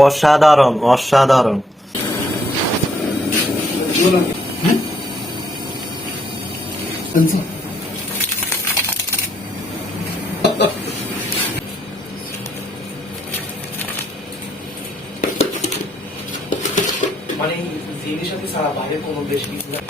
অসাধারণ অসাধারণ। মানে জিনিস সাথে সারা বাইরে কোনো বেশ কিছু না।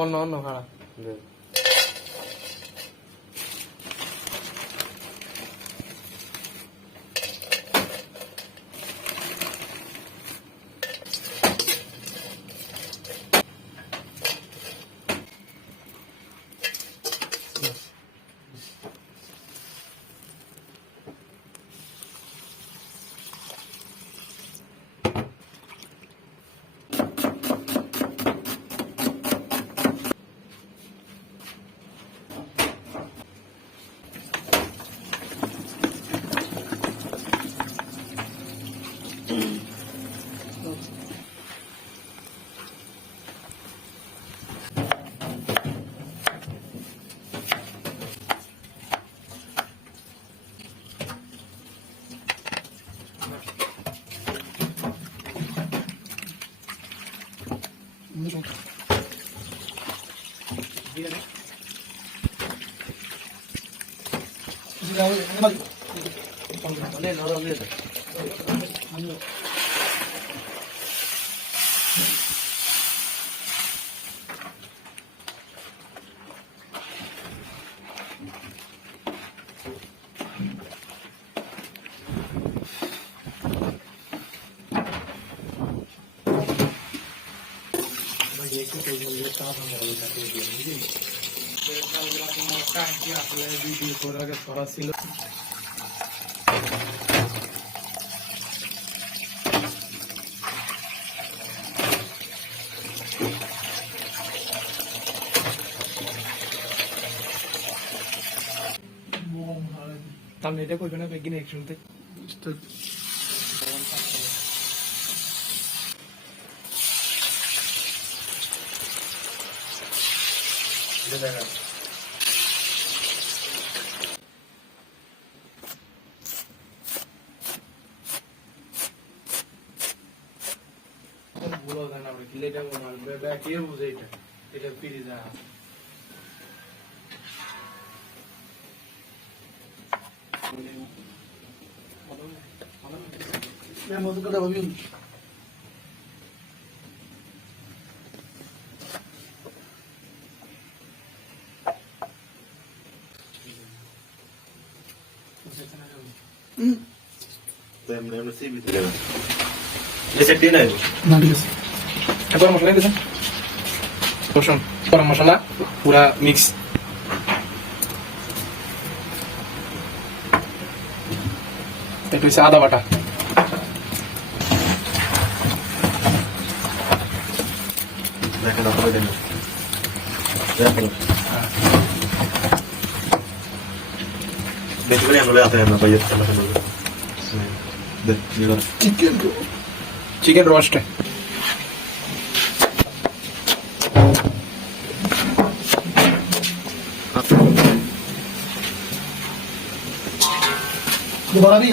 অন্য অন্য খারাপ ভিডিও করার আগে করা ছিল। তাহলে এটা করবে না বেগিন একশনতে ভুলো জানা এটা কে বুঝে এটা এটা পিড়ি যা মধু কথা ভাবি গরম মশলা দিয়েছেন রসুন গরম মশলা পুরা মিক্স একটু হচ্ছে আদা বাটা চিকেন রোস্ট दोबारा भी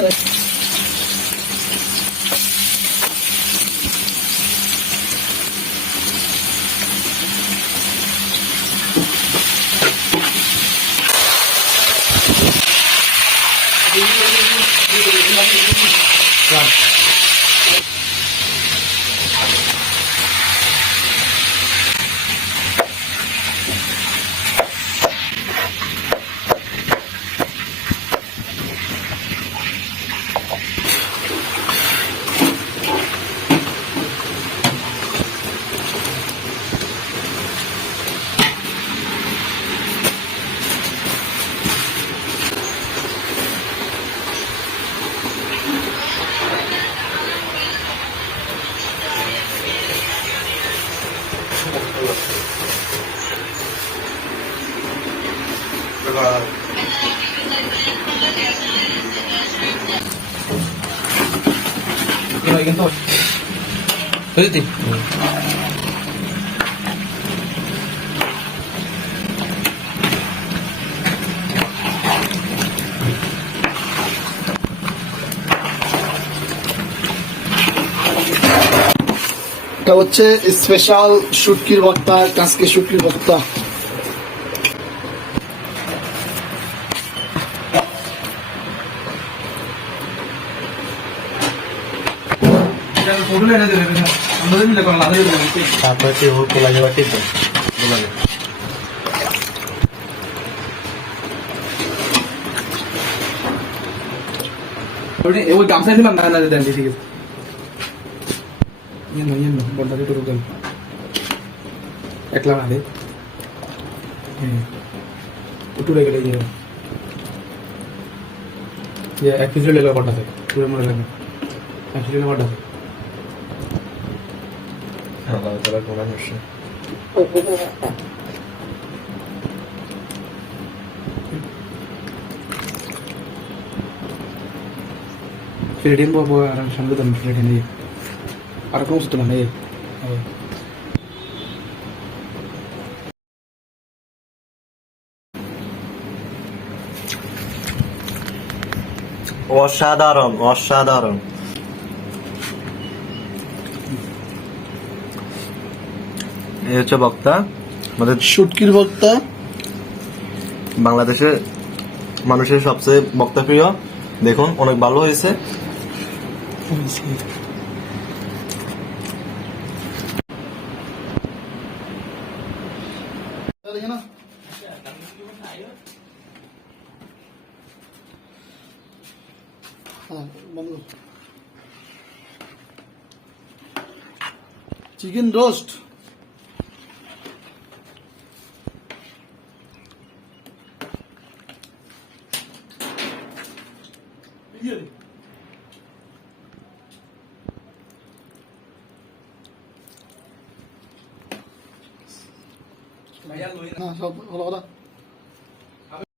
কিন্তু বুঝলি এটা হচ্ছে স্পেশাল শুটকির ভর্তা, কাঁচকি শুটকির ভর্তা। তারপরে কি ওর কোলা যাওয়া ঠিক তো বললাম। ওই গামছা দিলাম না না দেন ঠিক আছে ইয়ে না বলতে তো রুকেন একলা না দে একটু রেখে দিয়ে ये एक पिछले लेगा पड़ता है पूरे मर गए एक्चुअली ना पड़ता है আল্লাহ তাআলা কোলা হচ্ছে फिर टीम वो आराम शाम को तो फिर टीम नहीं और कौन सा तो नहीं অসাধারণ অসাধারণ। এই হচ্ছে বক্তা আমাদের শুটকির ভর্তা বাংলাদেশের মানুষের সবচেয়ে বক্তা প্রিয়। দেখুন অনেক ভালো হয়েছে। দেখে না চিকেন রোস্ট না সব হলো